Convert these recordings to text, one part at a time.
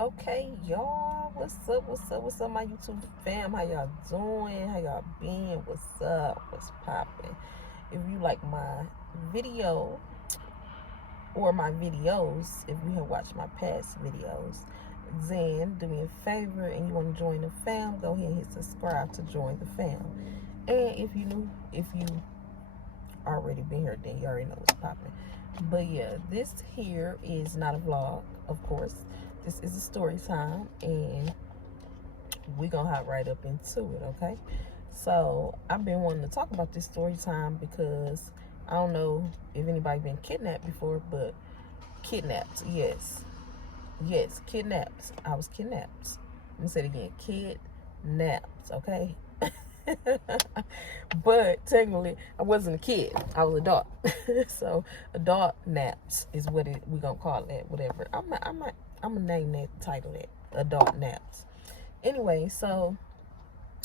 Okay, y'all, what's up, my YouTube fam? How y'all doing? How y'all been? What's up? What's popping? If you like my video or my videos, if you have watched my past videos, then do me a favor and you want to join the fam, go ahead and hit subscribe to join the fam. And if you already been here, then you already know what's popping. But yeah, this here is not a vlog, of course. This is a story time, and we're gonna hop right up into it, okay? So I've been wanting to talk about this story time because I don't know if anybody been kidnapped before, but kidnapped, yes, kidnapped. I was kidnapped. Let me say it again, kidnapped, okay? But technically I wasn't a kid, I was an adult. So adult naps is what we gonna call it, whatever. I'm gonna name that title that, adult naps. Anyway, so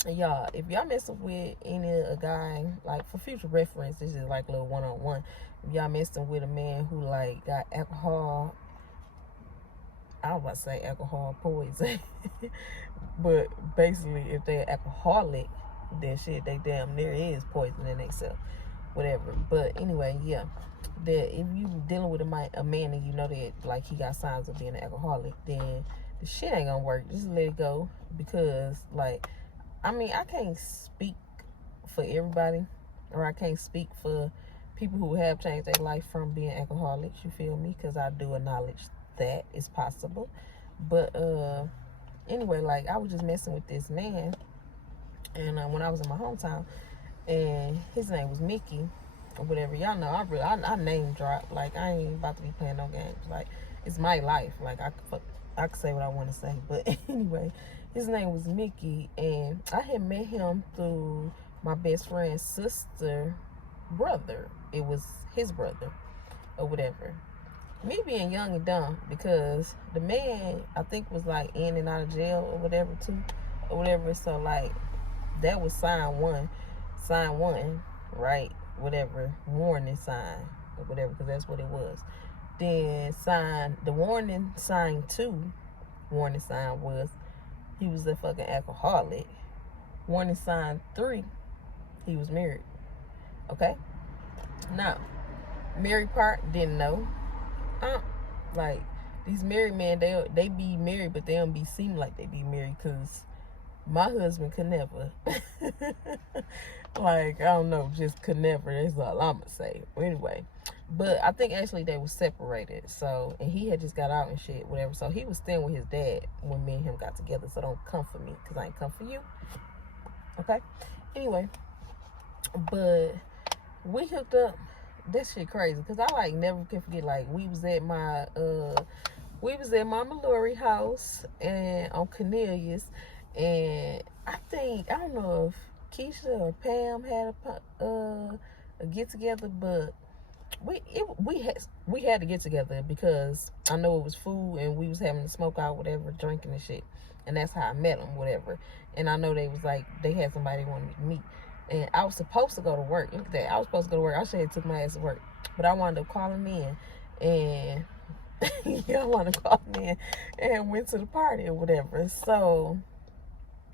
y'all, if y'all messing with a guy, like for future reference, this is like a little one-on-one. If y'all messing with a man who like got alcohol, I was about to say alcohol poison, but basically if they're alcoholic, then shit, they damn near is poison in themselves, whatever. But anyway, yeah, that if you dealing with a man and you know that like he got signs of being an alcoholic, then the shit ain't gonna work. Just let it go, because like, I mean, I can't speak for everybody, or I can't speak for people who have changed their life from being alcoholics, you feel me? Because I do acknowledge that it's possible. But anyway, like, I was just messing with this man, and when I was in my hometown, and his name was Mickey, or whatever. Y'all know I name drop. Like, I ain't about to be playing no games. Like, it's my life. Like, I could say what I want to say. But anyway, his name was Mickey, and I had met him through my best friend's sister brother. It was his brother, or whatever. Me being young and dumb, because the man, I think, was like in and out of jail or whatever too, or whatever. So like, that was sign one, right? Whatever, warning sign or whatever, because that's what it was. Then the warning sign 2, warning sign was he was a fucking alcoholic. Warning sign 3, he was married. Okay, now married part, didn't know. Like, these married men, they be married, but they don't be seem like they be married, because my husband could never. Like, I don't know, just could never. That's all I'm gonna say. Anyway, but I think actually they were separated. So, and he had just got out and shit, whatever. So he was staying with his dad when me and him got together. So don't come for me, because I ain't come for you. Okay. Anyway, but we hooked up. That shit crazy, because I like never can forget. Like, we was at Mama Lori house and on Cornelius. And I don't know if Keisha or Pam had a get together, but we had to get together, because I know it was food and we was having to smoke out, whatever, drinking and shit. And that's how I met them, whatever. And I know they was like, they had somebody they wanted me to meet. And I was supposed to go to work. Look at that. I was supposed to go to work. I should have took my ass to work. But I wound up calling in. And yeah, I wound up calling in and went to the party or whatever. So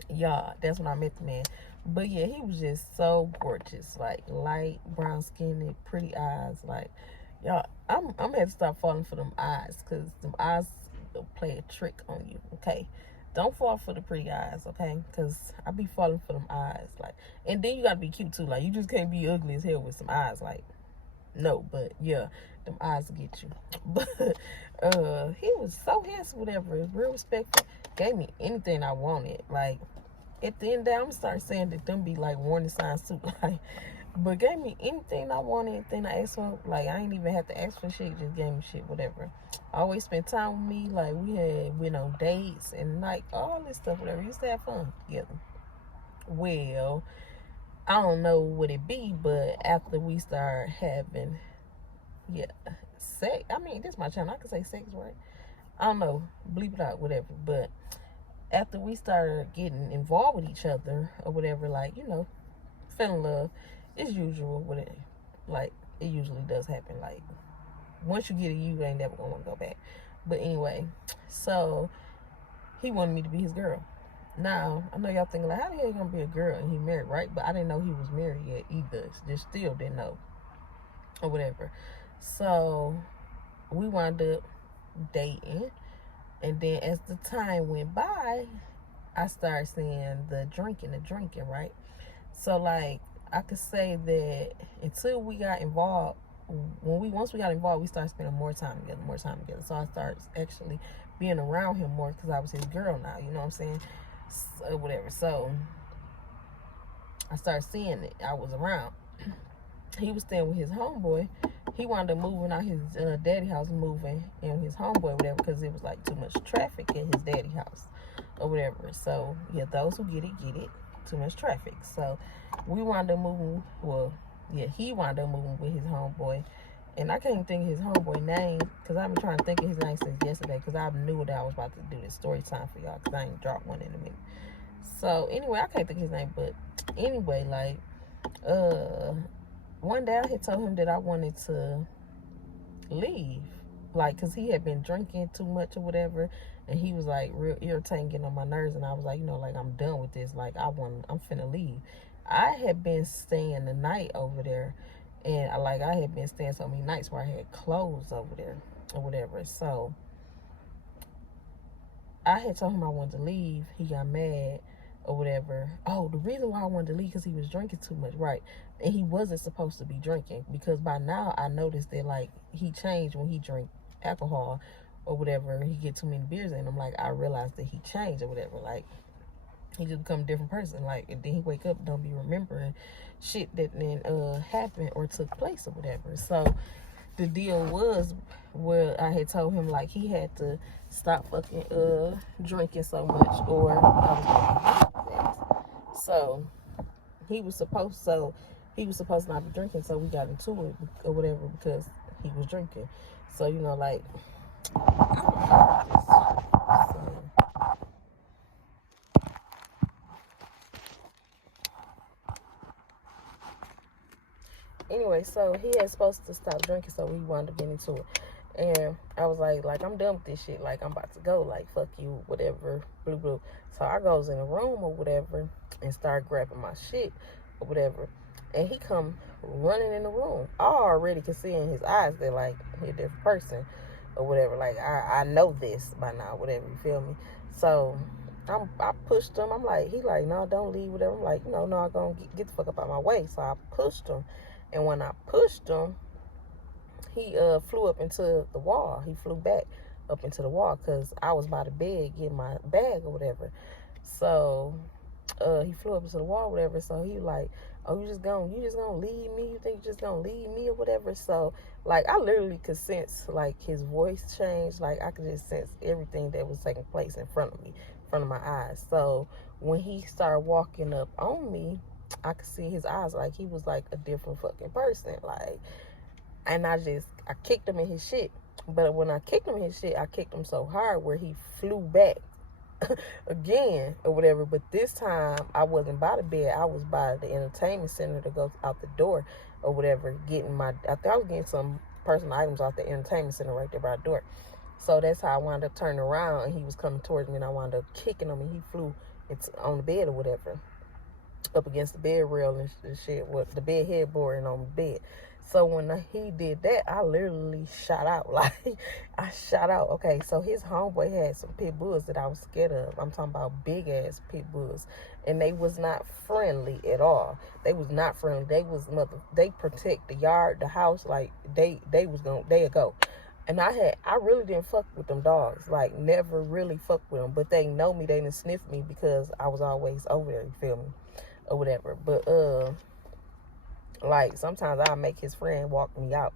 y'all, that's when I met the man. But yeah, he was just so gorgeous, like light brown skin, pretty eyes. Like, y'all, I'm gonna have to stop falling for them eyes, because them eyes will play a trick on you. Okay, don't fall for the pretty eyes, okay? Because I be falling for them eyes. Like, and then you gotta be cute too. Like, you just can't be ugly as hell with some eyes. Like, no. But yeah, them eyes will get you. But he was so handsome, whatever, real respectful, gave me anything I wanted. Like, at the end of the day, I'm gonna start saying that them be like warning signs too. Like, but gave me anything I wanted, anything I asked for. Like, I ain't even have to ask for shit, just gave me shit, whatever. Always spent time with me. Like, we went on dates and like all this stuff, whatever. We used to have fun together. Well, I don't know what it be, but after we start having, yeah, sex. I mean, this is my channel. I can say sex, right? I don't know. Bleep it out, whatever. But after we started getting involved with each other or whatever, like, you know, fell in love, it's usual with it. Like, it usually does happen. Like, once you get it, you ain't never gonna want to go back. But anyway, so he wanted me to be his girl. Now, I know y'all thinking like, how the hell you gonna be a girl and he married, right? But I didn't know he was married yet either. Just still didn't know. Or whatever. So, we wound up dating. And then as the time went by, I started seeing the drinking, right? So, like, I could say that until we got involved, once we got involved, we started spending more time together. So I started actually being around him more because I was his girl now, you know what I'm saying? So, whatever. So I started seeing it. I was around. He was staying with his homeboy. He wound up moving out his daddy house, moving in his homeboy, whatever, because it was like too much traffic at his daddy house or whatever. So yeah, those who get it, too much traffic. So we wound up moving. Well, yeah, he wound up moving with his homeboy. And I can't even think of his homeboy name because I've been trying to think of his name since yesterday because I knew that I was about to do this story time for y'all because I ain't dropped one in a minute. So anyway, I can't think of his name, but anyway, like, one day I had told him that I wanted to leave, like, because he had been drinking too much or whatever, and he was like real irritating, getting on my nerves, and I was like, you know, like, I'm done with this, like, I'm finna leave. I had been staying the night over there, and I had been staying so many nights where I had clothes over there or whatever. So I had told him I wanted to leave. He got mad or whatever. Oh, the reason why I wanted to leave because he was drinking too much, right? And he wasn't supposed to be drinking because by now I noticed that, like, he changed when he drank alcohol or whatever. He get too many beers in him. Like, I realized that he changed or whatever. Like, he just become a different person. Like, and then he wake up, don't be remembering shit that then happened or took place or whatever. So the deal was where I had told him, like, he had to stop fucking drinking so much or I was gonna. So he was supposed not be drinking, so we got into it or whatever because he was drinking. So, you know, like, anyway, so he had supposed to stop drinking, so we wound up getting into it. And I was like, I'm done with this shit. Like, I'm about to go. Like, fuck you, whatever, blue, blue. So I goes in the room or whatever and start grabbing my shit or whatever. And he come running in the room. I already could see in his eyes that, like, he a different person or whatever. Like, I know this by now, whatever, you feel me? So I pushed him. I'm like, he like, no, don't leave, whatever. I'm like, no, I'm gonna get the fuck up out of my way. So I pushed him. And when I pushed him, he flew up into the wall. He flew back up into the wall because I was by the bed getting my bag or whatever. So he flew up into the wall or whatever. So he like, oh, you just gonna leave me? You think you just gonna leave me or whatever? So, like, I literally could sense, like, his voice change. Like, I could just sense everything that was taking place in front of me, in front of my eyes. So when he started walking up on me, I could see his eyes, like, he was like a different fucking person. Like, and I kicked him in his shit. But when I kicked him in his shit, I kicked him so hard where he flew back again or whatever. But this time I wasn't by the bed. I was by the entertainment center to go out the door or whatever, I thought I was getting some personal items off the entertainment center right there by the door. So that's how I wound up turning around, and he was coming towards me, and I wound up kicking him, and he flew on the bed or whatever, up against the bed rail and shit, with the bed headboard and on the bed. So when he did that, I literally shot out. Like, I shot out. Okay, so his homeboy had some pit bulls that I was scared of. I'm talking about big ass pit bulls, and they was not friendly at all. They was not friendly. They protect the yard, the house. Like, they'd go. And I really didn't fuck with them dogs. Like, never really fuck with them. But they know me. They didn't sniff me because I was always over there. You feel me? Or whatever. But like, sometimes I'll make his friend walk me out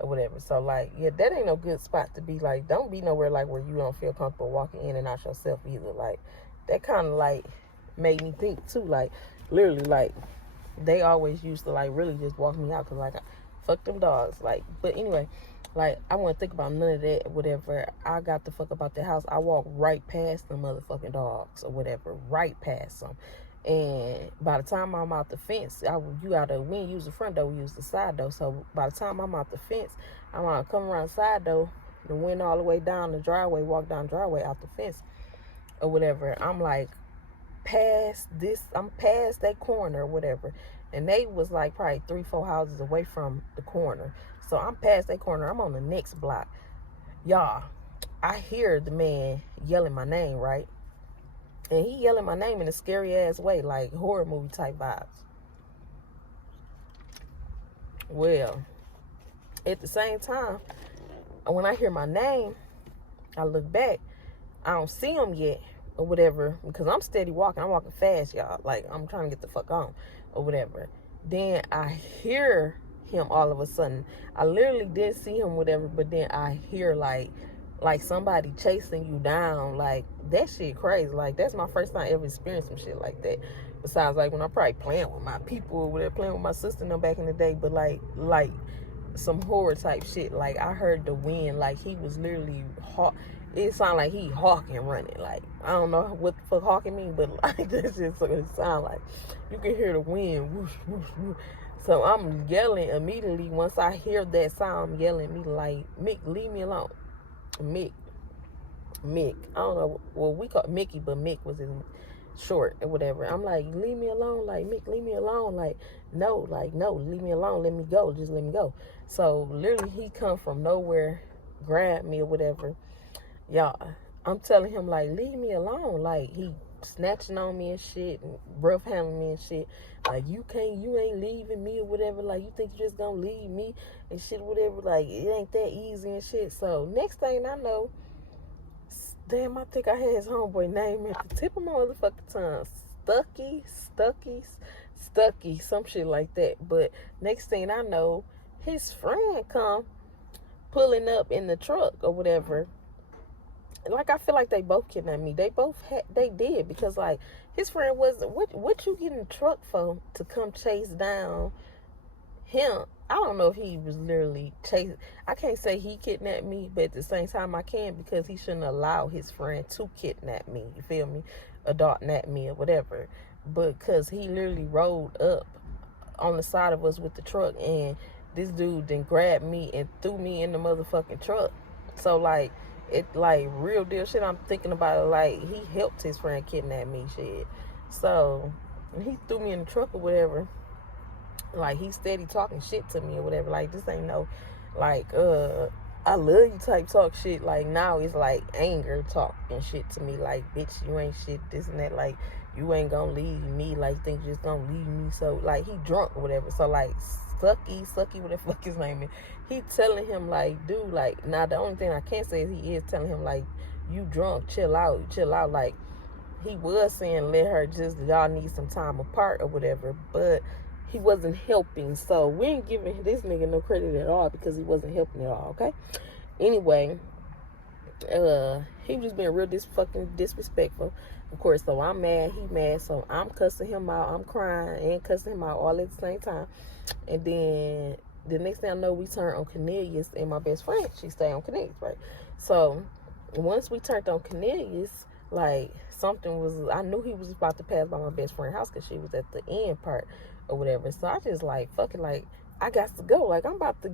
or whatever. So, like, yeah, that ain't no good spot to be. Like, don't be nowhere, like, where you don't feel comfortable walking in and out yourself either. Like, that kind of, like, made me think, too. Like, literally, like, they always used to, like, really just walk me out because, like, fuck them dogs. Like, but anyway, like, I wouldn't think about none of that, whatever. I got the fuck about the house. I walked right past the motherfucking dogs or whatever, right past them. And by the time I'm out the fence, we didn't use the front door, we use the side door. So by the time I'm out the fence, I'm gonna come around the side door and went all the way down the driveway, walk down the driveway out the fence or whatever. I'm like I'm past that corner or whatever. And they was like probably 3-4 houses away from the corner. So I'm past that corner. I'm on the next block. Y'all, I hear the man yelling my name, right? And he yelling my name in a scary ass way, like horror movie type vibes. Well, at the same time, when I hear my name, I look back. I don't see him yet or whatever, because I'm steady walking. I'm walking fast, y'all. Like, I'm trying to get the fuck on or whatever. Then I hear him all of a sudden. I literally did see him, whatever, but then I hear like somebody chasing you down. Like, that shit crazy. Like, that's my first time ever experiencing some shit like that. Besides, like, when I'm probably playing with my people or whatever, playing with my sister and them back in the day. But like some horror type shit. Like, I heard the wind. Like, he was literally it sounded like he hawking running. Like, I don't know what the fuck hawking mean, but like, that's just what it sound like. You can hear the wind whoosh, whoosh, whoosh. So I'm yelling immediately. Once I hear that sound, I'm yelling me like, Mick, leave me alone. Mick. I don't know. Well, we call it Mickey, but Mick was his short or whatever. I'm like, leave me alone. Like, Mick, leave me alone. Like, no, leave me alone. Let me go. Just let me go. So literally, he come from nowhere, grab me or whatever. Y'all, I'm telling him, like, leave me alone. Like, he snatching on me and shit, and rough handling me and shit. Like, you ain't leaving me or whatever. Like, you think you just gonna leave me and shit, whatever. Like, it ain't that easy and shit. So next thing I know, damn, I think I had his homeboy name at the tip of my motherfucking tongue. Stucky, some shit like that. But next thing I know, his friend come pulling up in the truck or whatever. Like, I feel like they both kidnapped me. They did, because like, his friend wasn't, what you get in the truck for to come chase down him? I don't know if he was literally chasing. I can't say he kidnapped me, but at the same time I can, because he shouldn't allow his friend to kidnap me. You feel me? Adult nap me or whatever. But because he literally rolled up on the side of us with the truck, and this dude then grabbed me and threw me in the motherfucking truck. So like, it like real deal shit. I'm thinking about it, like, he helped his friend kidnap me, shit. So he threw me in the truck or whatever. Like, he steady talking shit to me or whatever. Like, this ain't no like I love you type talk shit. Like, now it's like anger talk and shit to me. Like, bitch, you ain't shit, this and that. Like, you ain't gonna leave me. Like, think you just gonna leave me. So like, he drunk or whatever. So like, Sucky, what the fuck his name is, he telling him like, dude, like, now the only thing I can't say is he is telling him like, you drunk, chill out. Like, he was saying let her just, y'all need some time apart or whatever, but he wasn't helping. So we ain't giving this nigga no credit at all, because he wasn't helping at all. Okay, anyway, he just being real fucking disrespectful, of course. So I'm mad, he mad, so I'm cussing him out, I'm crying and cussing him out all at the same time. And then the next thing I know, we turned on Cornelius and my best friend. She stayed on Cornelius, right? So once we turned on Cornelius, like, something was, I knew he was about to pass by my best friend's house, because she was at the end part or whatever. So I just like, fuck it, like, I got to go. Like, I'm about to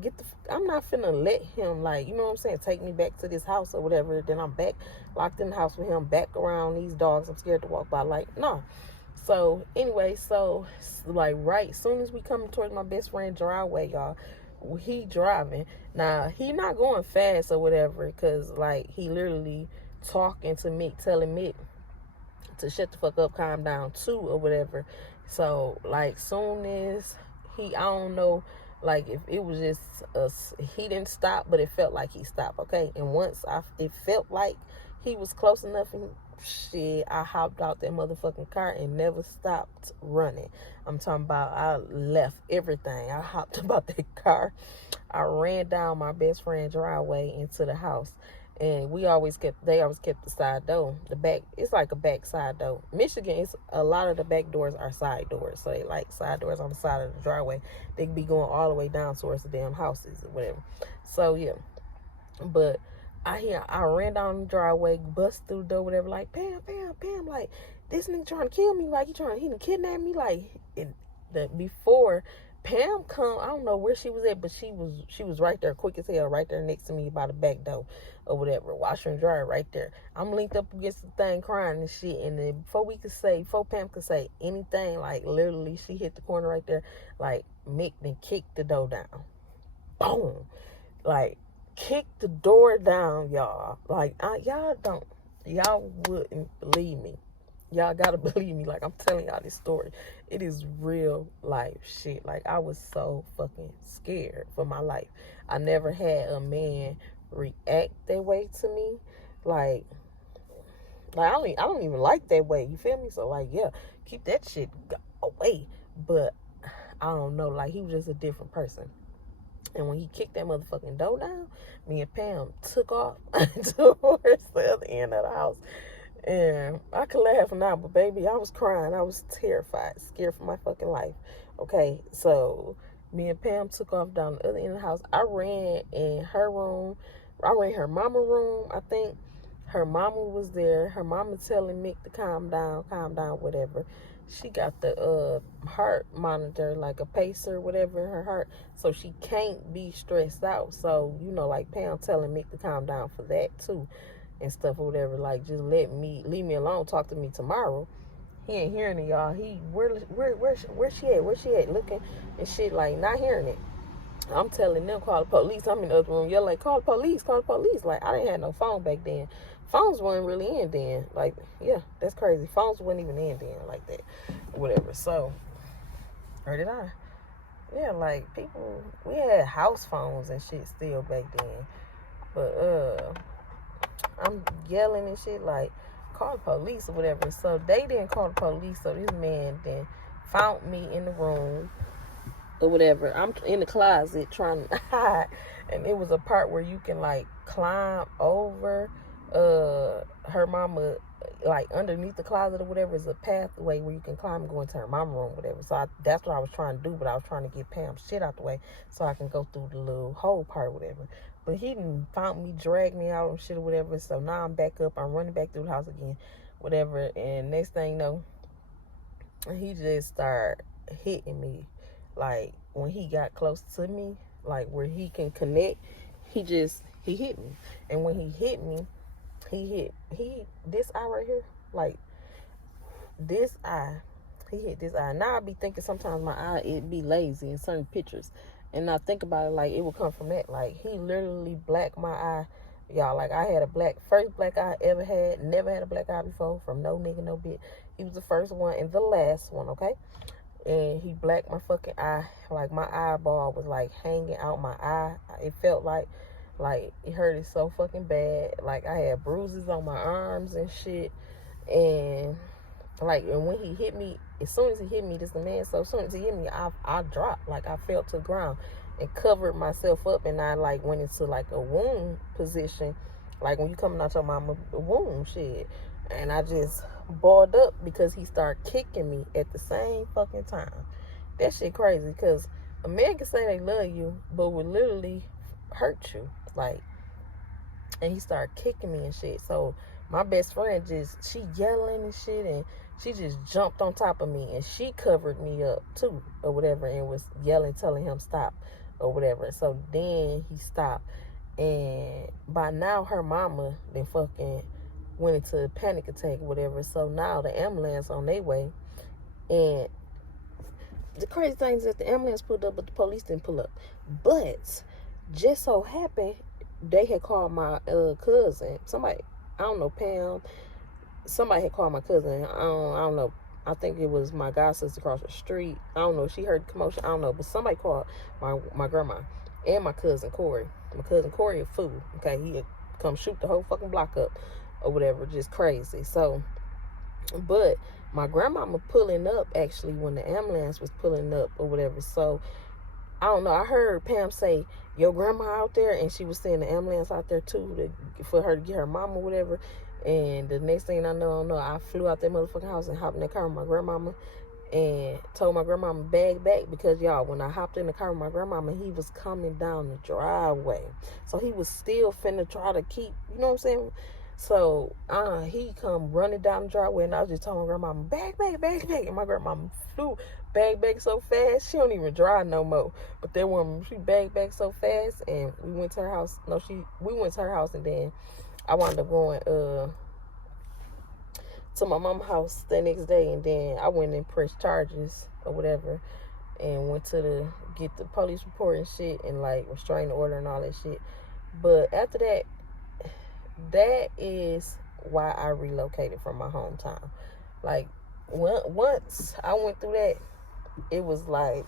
I'm not finna let him, like, you know what I'm saying, take me back to this house or whatever. Then I'm back locked in the house with him, back around these dogs. I'm scared to walk by. Like, no. So anyway, so like, right soon as we coming towards my best friend driveway, y'all, he driving. Now, he not going fast or whatever, because like, he literally talking to Mick, telling Mick to shut the fuck up, calm down too or whatever. So like, soon as I don't know, like, if it was just he didn't stop, but it felt like he stopped. Okay, and once it felt like he was close enough, and shit, I hopped out that motherfucking car and never stopped running. I'm talking about, I left everything. I hopped about that car. I ran down my best friend's driveway into the house. And they always kept the side door. The back, it's like a back side door. Michigan, a lot of the back doors are side doors. So they like side doors on the side of the driveway. They can be going all the way down towards the damn houses or whatever. So yeah. But I ran down the driveway, bust through the door, whatever, like, Pam, like, this nigga trying to kill me, like, he done kidnap me, like, before Pam come, I don't know where she was at, but she was right there, quick as hell, right there next to me by the back door or whatever, washer and dryer right there. I'm linked up against the thing crying and shit, and then before Pam could say anything, like literally she hit the corner right there, like Mick then kicked the door down. Boom. Like kicked the door down, y'all. Like y'all wouldn't believe me. Y'all gotta believe me. Like, I'm telling y'all this story. It is real life shit. Like, I was so fucking scared for my life. I never had a man react that way to me. Like I don't even like that way. You feel me? So, like, yeah, keep that shit away. But I don't know. Like, he was just a different person. And when he kicked that motherfucking door down, me and Pam took off towards the other end of the house. And I could laugh now, but baby, I was crying. I was terrified, scared for my fucking life. Okay, so me and Pam took off down the other end of the house. I ran in her room. I ran her mama room. I think her mama was there. Her mama telling Mick to calm down, whatever. She got the heart monitor, like a pacer, whatever, in her heart, so she can't be stressed out. So, you know, like Pam telling Mick to calm down for that too. And stuff or whatever, like, just leave me alone, talk to me tomorrow. He ain't hearing it, y'all. Where she at, looking and shit, like, not hearing it. I'm telling them, call the police. I'm in the other room, yelling, like, call the police. Like, I didn't have no phone back then. Phones weren't really in then. Like, yeah, that's crazy. Phones weren't even in then like that, whatever. So, or did I? Yeah, like, people, we had house phones and shit still back then. But I'm yelling and shit, like, call the police or whatever. So they didn't call the police. So this man then found me in the room or whatever. I'm in the closet trying to hide. And it was a part where you can, like, climb over her mama, like, underneath the closet or whatever is a pathway where you can climb and go into her mama room or whatever. So that's what I was trying to do, but I was trying to get Pam's shit out the way so I can go through the little hole part or whatever. But he didn't found me, dragged me out and shit or whatever. So now I'm back up. I'm running back through the house again, whatever. And next thing you know, he just started hitting me. Like, when he got close to me, like where he can connect, he hit me. And when he hit me, he hit this eye right here, like this eye. He hit this eye. Now I be thinking sometimes my eye, it be lazy in certain pictures. And I think about it, like, it would come from that. Like, he literally blacked my eye. Y'all, like, I had first black eye I ever had. Never had a black eye before from no nigga, no bitch. He was the first one and the last one, okay? And he blacked my fucking eye. Like, my eyeball was, like, hanging out my eye. It felt like it hurted so fucking bad. Like, I had bruises on my arms and shit. And, like, and when he hit me, as soon as he hit me, this the man, so as soon as he hit me, I dropped. Like, I fell to the ground and covered myself up, and I, like, went into, like, a wound position, like when you coming out your mama womb shit. And I just balled up because he started kicking me at the same fucking time. That shit crazy, because a man can say they love you, but would literally hurt you. Like, and he started kicking me and shit. So my best friend she yelling and shit, and she just jumped on top of me, and she covered me up too, or whatever, and was yelling, telling him stop, or whatever. So then he stopped, and by now her mama then fucking went into a panic attack, or whatever. So now the ambulance on their way, and the crazy thing is that the ambulance pulled up, but the police didn't pull up. But just so happened, they had called my cousin. Somebody, I don't know, Pam. Somebody had called my cousin. I don't know. I think it was my god sister across the street. I don't know. She heard the commotion. I don't know. But somebody called my grandma and my cousin Corey. My cousin Corey a fool. Okay, he had come shoot the whole fucking block up or whatever. Just crazy. So, but my grandmama pulling up actually when the ambulance was pulling up or whatever. So I don't know. I heard Pam say, your grandma out there, and she was saying the ambulance out there too for her to get her mama or whatever. And the next thing I know, I flew out that motherfucking house and hopped in the car with my grandmama and told my grandmama bag back, because y'all, when I hopped in the car with my grandmama, he was coming down the driveway. So he was still finna try to keep, you know what I'm saying? So he come running down the driveway, and I was just telling my grandma, bag, and my grandma flew bag so fast she don't even drive no more. But that woman, she back so fast, and we went to her house. No, we went to her house, and then I wound up going to my mom's house the next day, and then I went and pressed charges or whatever, and went to get the police report and shit, and like restraining order and all that shit. But after that, that is why I relocated from my hometown. Like once I went through that, it was like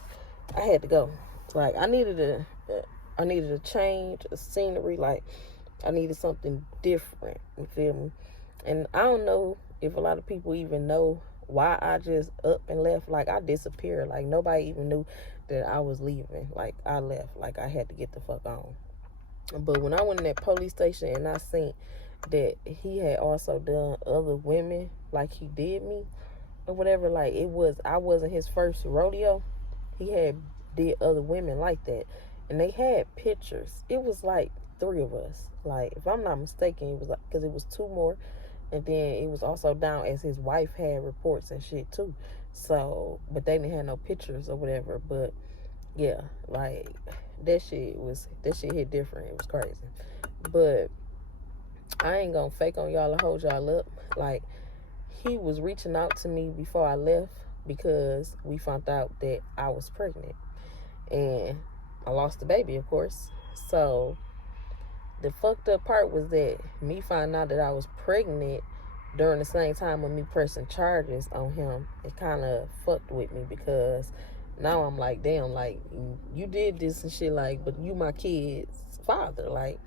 I had to go. Like I needed a change, a scenery. Like I needed something different. You feel me? And I don't know if a lot of people even know why I just up and left. Like I disappeared. Like nobody even knew that I was leaving. Like I left. Like I had to get the fuck on. But when I went in that police station and I seen that he had also done other women like he did me or whatever, like I wasn't his first rodeo. He had did other women like that, and they had pictures. It was like 3 of us. Like if I'm not mistaken, it was like, because it was 2 more, and then it was also down as his wife had reports and shit too. So, but they didn't have no pictures or whatever. But yeah, like that shit hit different. It was crazy. But I ain't gonna fake on y'all or hold y'all up. Like he was reaching out to me before I left because we found out that I was pregnant, and I lost the baby, of course. So the fucked up part was that me finding out that I was pregnant during the same time with me pressing charges on him, it kind of fucked with me, because now I'm like, damn, like you did this and shit, like, but you my kid's father, like.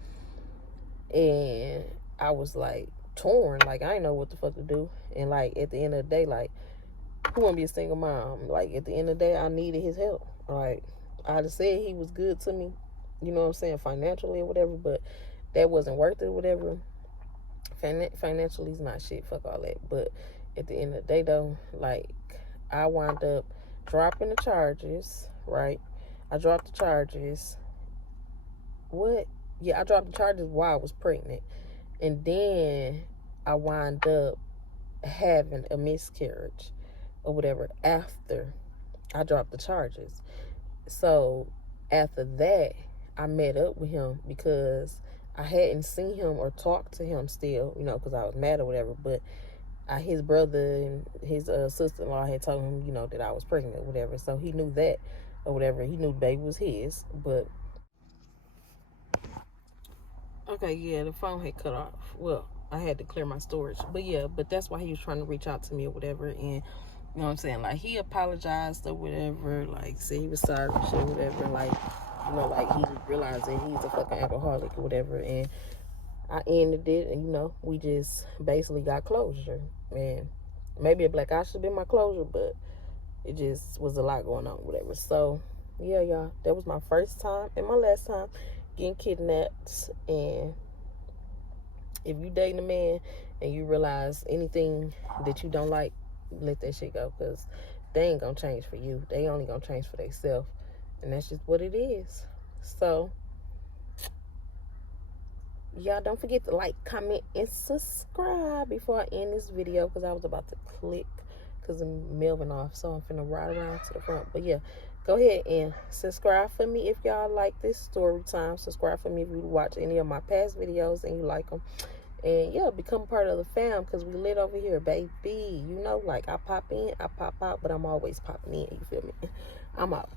And I was like torn, like I didn't know what the fuck to do. And like at the end of the day, like who wanna be a single mom? Like at the end of the day, I needed his help. Like I just said he was good to me, you know what I'm saying, financially or whatever, but that wasn't worth it or whatever. Financially is not shit, fuck all that. But at the end of the day though, like I wound up dropping the charges, right? I dropped the charges. I dropped the charges while I was pregnant. And then I wound up having a miscarriage or whatever after I dropped the charges. So after that, I met up with him because I hadn't seen him or talked to him still, you know, because I was mad or whatever. But his brother and his sister-in-law had told him, you know, that I was pregnant or whatever. So he knew that or whatever. He knew the baby was his. But okay, yeah, the phone had cut off. Well, I had to clear my storage. But yeah, but that's why he was trying to reach out to me or whatever. And you know what I'm saying? Like he apologized or whatever. Like said he was sorry and shit or whatever. Like, you know, like he realized that he's a fucking alcoholic or whatever. And I ended it, and you know, we just basically got closure. And maybe a black eye should have been my closure, but it just was a lot going on, whatever. So yeah, y'all, that was my first time and my last time getting kidnapped. And if you dating a man and you realize anything that you don't like, let that shit go, because they ain't gonna change for you. They only gonna change for themselves, and that's just what it is. So y'all don't forget to like, comment, and subscribe before I end this video, because I was about to click because I'm melting off, so I'm finna ride around to the front. But yeah, go ahead and subscribe for me if y'all like this story time. Subscribe for me if you watch any of my past videos and you like them. And yeah, become part of the fam, because we lit over here, baby. You know, like I pop in, I pop out, but I'm always popping in. You feel me? I'm out.